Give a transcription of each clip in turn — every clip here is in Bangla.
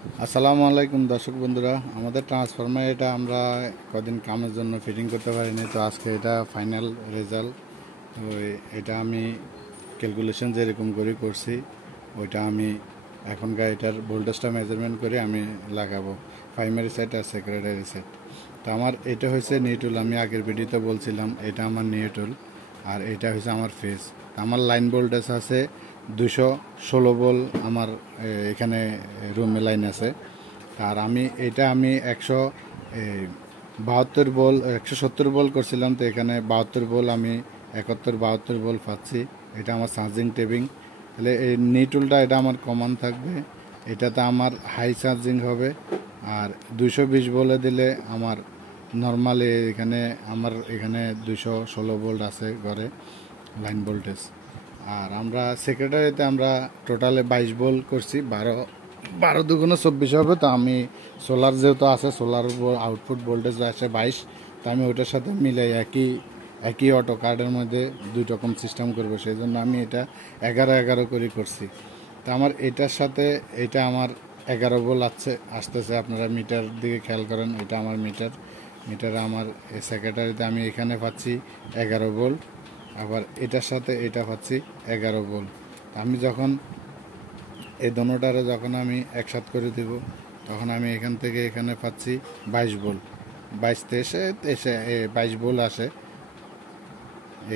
আসসালামু আলাইকুম দর্শক বন্ধুরা, আমাদের ট্রান্সফরমার এটা আমরা কদিন কামের জন্য ফিটিং করতে পারিনি, তো আজকে এটা ফাইনাল রেজাল্ট। তো এটা আমি ক্যালকুলেশন যেরকম করে করছি ওইটা আমি এখনকার এটার ভোল্টেজটা মেজারমেন্ট করে আমি লাগাবো প্রাইমারি সেট আর সেকেন্ডারি সেট। তো আমার এটা হয়েছে নিউট্রাল, আমি আগের ভিডিওতে বলছিলাম এটা আমার নিউট্রাল, আর এটা হয়েছে আমার ফেজ। আমার লাইন ভোল্টেজ আছে 216 ভোল্ট, আমার এখানে রুমে লাইন আছে। আর আমি 172 ভোল্ট 170 ভোল্ট করছিলাম, তো এখানে 72 ভোল্ট আমি 72 ভোল্ট পাচ্ছি। এটা আমার চার্জিং টেবিং। তাহলে এই নিউট্রালটা এটা আমার কমান থাকবে, এটাতে আমার হাই চার্জিং হবে। আর 220 ভোল্টে দিলে আমার নর্মালি এখানে 216 ভোল্ট আছে ঘরে লাইন ভোল্টেজ। আর আমরা সেক্রেটারিতে আমরা টোটালে 22 ভোল্ট করছি, 12 দুগুণে 24 হবে। তো আমি সোলার যেহেতু আছে, সোলার আউটপুট ভোল্টেজ আসে 22, তো আমি ওইটার সাথে মিলে একই অটো কার্ডের মধ্যে দুই রকম সিস্টেম করবো, সেই জন্য আমি এটা 11 করে করছি। তো আমার এটার সাথে এটা আমার 11 ভোল্ট আসতেছে। আপনারা মিটার দিকে খেয়াল করেন, এটা আমার মিটারে আমার সেক্রেটারিতে আমি এখানে পাচ্ছি 11 ভোল্ট, আবার এটার সাথে এটা পাচ্ছি 11 ভোল্ট। আমি যখন এই দোনোটারে যখন আমি একসাথে করে দিব, তখন আমি এখান থেকে এখানে পাচ্ছি 22 ভোল্ট। 22 ভোল্ট আসে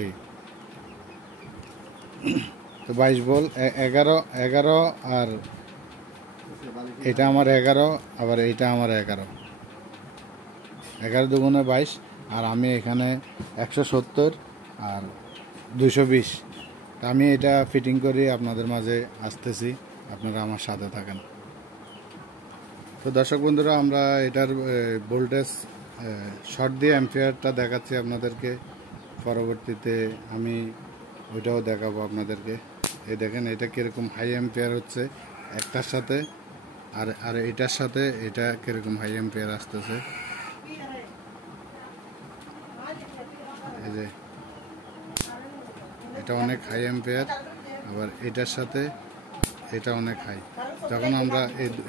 এই। তো 22 ভোল্ট 11 আর এটা আমার 11, আবার এইটা আমার 11 দুগুণে 22। আর আমি এখানে 170 আর 220। তা আমি এটা ফিটিং করি আপনাদের মাঝে আসতেছি, আপনারা আমার সাথে থাকেন। তো দর্শক বন্ধুরা, আমরা এটার ভোল্টেজ শর্ট দিয়ে অ্যাম্পিয়ারটা দেখাচ্ছি আপনাদেরকে, পরবর্তীতে আমি ওইটাও দেখাবো আপনাদেরকে। এই দেখেন এটা কীরকম হাই অ্যাম্পিয়ার হচ্ছে একটার সাথে, আর এটার সাথে এটা কীরকম হাই অ্যাম্পিয়ার আসতেছে। এই যে এটা অনেক হাই অ্যাম্পিয়ার, আবার এটার সাথে এটা অনেক হাই। যখন আমরা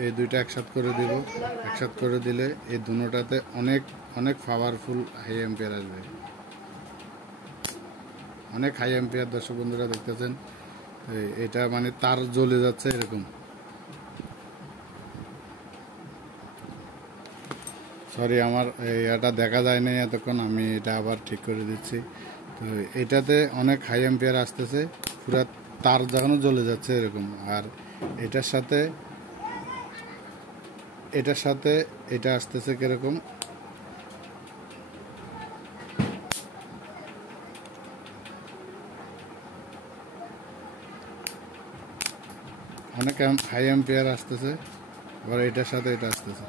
এই দুইটা একসাথে করে দিলে এই দুটোটাতে অনেক অনেক পাওয়ারফুল হাই অ্যাম্পিয়ার আসবে, অনেক হাই অ্যাম্পিয়ার। দর্শক বন্ধুরা দেখতেছেন এটা মানে তার জ্বলে যাচ্ছে এরকম। সরি, আমার এটা দেখা যায় নাই এতক্ষণ, আমি এটা আবার ঠিক করে দিচ্ছি। তো এটাতে অনেক হাই অ্যাম্পিয়ার আসতেছে, পুরো তার যখন জ্বলে যাচ্ছে এরকম। আর এটার সাথে এটা আসতেছে কিরকম, অনেক হাই অ্যাম্পিয়ার আসতেছে। আবার এটার সাথে এটা আসতেছে,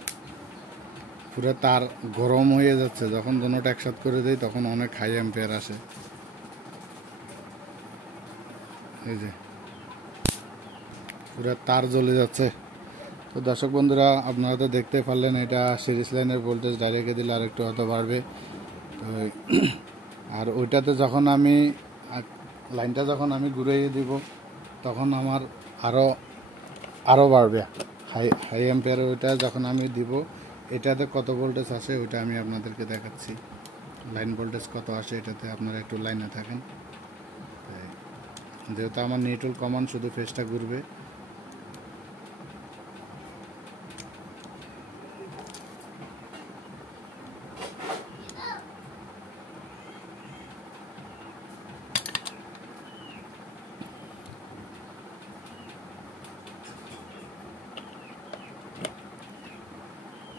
পুরো তার গরম হয়ে যাচ্ছে। যখন দুটোটা একসাথে করে দিই তখন অনেক হাই অ্যাম্পিয়ার আসে। এই যে পুরো তার জ্বলে যাচ্ছে। তো দর্শক বন্ধুরা, আপনারা তো দেখতে পারলেন এটা সিরিজ লাইনের ভোল্টেজ, ডাইরেক্টে দিলে আরেকটু হয়তো বাড়বে। তো আর ওইটাতে যখন আমি লাইনটা যখন আমি ঘুরিয়ে দিব, তখন আমার আরও বাড়বে হাই অ্যাম্পিয়ার। ওইটা যখন আমি দিব, এটাতে কত ভোল্টেজ আসে ওইটা আমি আপনাদেরকে দেখাচ্ছি। লাইন ভোল্টেজ কত আসে এটাতে, আপনারা একটু লাইনে থাকেন। যেহেতু আমার নিউট্রাল কমান, শুধু ফেসটা ঘুরবে।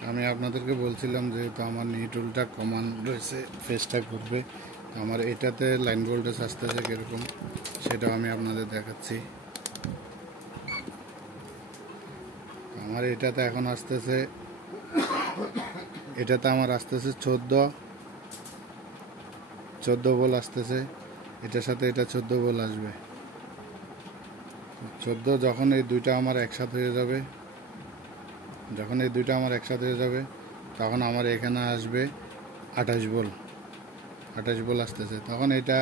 আমি আপনাদেরকে বলছিলাম যেহেতু আমার নিউট্রালটা কমান রয়েছে, ফেসটা ঘুরবে। আমার এটাতে লাইন ভোল্টেজ আসতেছে কীরকম সেটাও আমি আপনাদের দেখাচ্ছি। আমার এটাতে এখন আসতেছে, আমার আসতেছে 14 ভোল্ট আসতেছে। এটার সাথে এটা 14 ভোল্ট আসবে। 14 যখন এই দুইটা আমার একসাথে হয়ে যাবে, তখন আমার এখানে আসবে 28 ভোল্ট আসতেছে। তখন এটা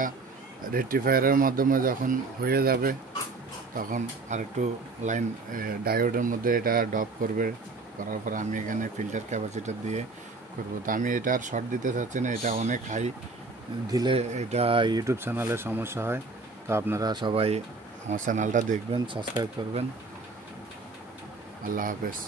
রেকটিফায়ারের মাধ্যমে যখন হয়ে যাবে, তখন আরেকটু লাইন ডায়োডের মধ্যে এটা ড্রপ করবে, করার পর আমি এখানে ফিল্টার ক্যাপাসিটার দিয়ে করবো। তো আমি এটা আর শর্ট দিতে চাচ্ছি না, এটা অনেক হাই দিলে এটা ইউটিউব চ্যানেলে সমস্যা হয়। তো আপনারা সবাই আমার চ্যানেলটা দেখবেন, সাবস্ক্রাইব করবেন। আল্লাহ হাফেজ।